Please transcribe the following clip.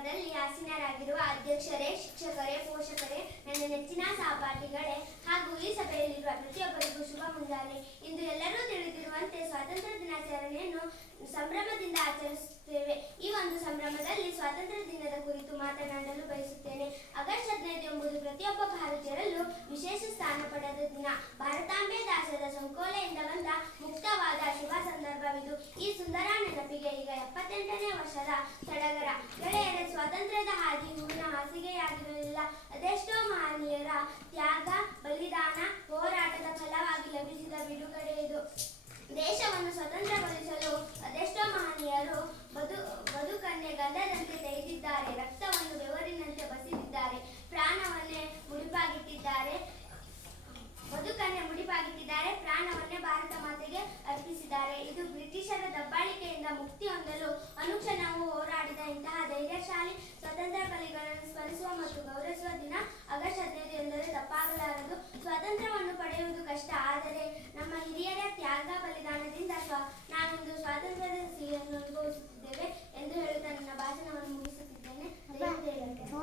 ಸಮಾರಂಭದಲ್ಲಿ ಆಸೀನರಾಗಿರುವ ಅಧ್ಯಕ್ಷರೇ, ಶಿಕ್ಷಕರೇ, ಪೋಷಕರೇ, ನನ್ನ ನೆಚ್ಚಿನ ಸಹಪಾಠಿಗಳೇ ಹಾಗೂ ಈ ಸಭೆಯಲ್ಲಿರುವ ಪ್ರತಿಯೊಬ್ಬರಿಗೂ ಶುಭ ಮುಂಜಾನೆ ಇಂದು ಎಲ್ಲರೂ ತಿಳಿದಿರುವಂತೆ ಸ್ವಾತಂತ್ರ್ಯ ದಿನಾಚರಣೆಯನ್ನು ಸಂಭ್ರಮದಿಂದ ಆಚರಿಸುತ್ತೇವೆ. ಈ ಒಂದು ಸಂಭ್ರಮದಲ್ಲಿ ಸ್ವಾತಂತ್ರ್ಯ ದಿನದ ಕುರಿತು ಮಾತನಾಡಲು ಬಯಸುತ್ತೇನೆ. ಆಗಸ್ಟ್ ಹದಿನೈದು ಎಂಬುದು ಪ್ರತಿಯೊಬ್ಬ ಭಾರತೀಯರಲ್ಲೂ ವಿಶೇಷ ಸ್ಥಾನ ಪಡೆದ ದಿನ. ಭಾರತಾಂಬೆ ದಾಸದ ಸಂಕೋಲೆಯಿಂದ ಬಂದ ಮುಕ್ತವಾದ ಶುಭ ಸಂದರ್ಭವಿದು. ಈ ಸುಂದರ ನೆನಪಿಗೆ ಈಗ ಎಪ್ಪತ್ತೆಂಟನೇ ವರ್ಷದ ಸಡಗರ. ಸ್ವಾತಂತ್ರ್ಯದ ಹಾದಿ ಹೂವಿನ ಹಾಸಿಗೆಯಾಗಿರಲಿಲ್ಲ. ಅದೆಷ್ಟೋ ಮಹನೀಯರ ತ್ಯಾಗ, ಬಲಿದಾನ, ಹೋರಾಟದ ಫಲವಾಗಿ ಲಭಿಸಿದ ಬಿಡುಗಡೆ ಇದು. ದೇಶವನ್ನು ಸ್ವತಂತ್ರಗೊಳಿಸಲು ಅದೆಷ್ಟೋ ಮಹನೀಯರು ಬದು ಬದುಕನ್ನೇ ಗಂಧದಂತೆ ತೆಗೆದಿದ್ದಾರೆ. ರಕ್ತವನ್ನು ಬೆವರಿನಂತೆ ಬಸಿದಿದ್ದಾರೆ. ಪ್ರಾಣವನ್ನೇ ಮುಡಿಪಾಗಿಟ್ಟಿದ್ದಾರೆ. ಬದುಕನ್ನೇ ಮುಡಿಪಾಗಿಟ್ಟಿದ್ದಾರೆ. ಪ್ರಾಣವನ್ನೇ ಭಾರತ ಮಾತೆಗೆ ಅರ್ಪಿಸಿದ್ದಾರೆ. ಇದು ಬ್ರಿಟಿಷರ ದಬ್ಬಾಳಿಕೆಯಿಂದ ಮುಕ್ತಿ ಹೊಂದಲು ಕಷ್ಟ ಆದರೆ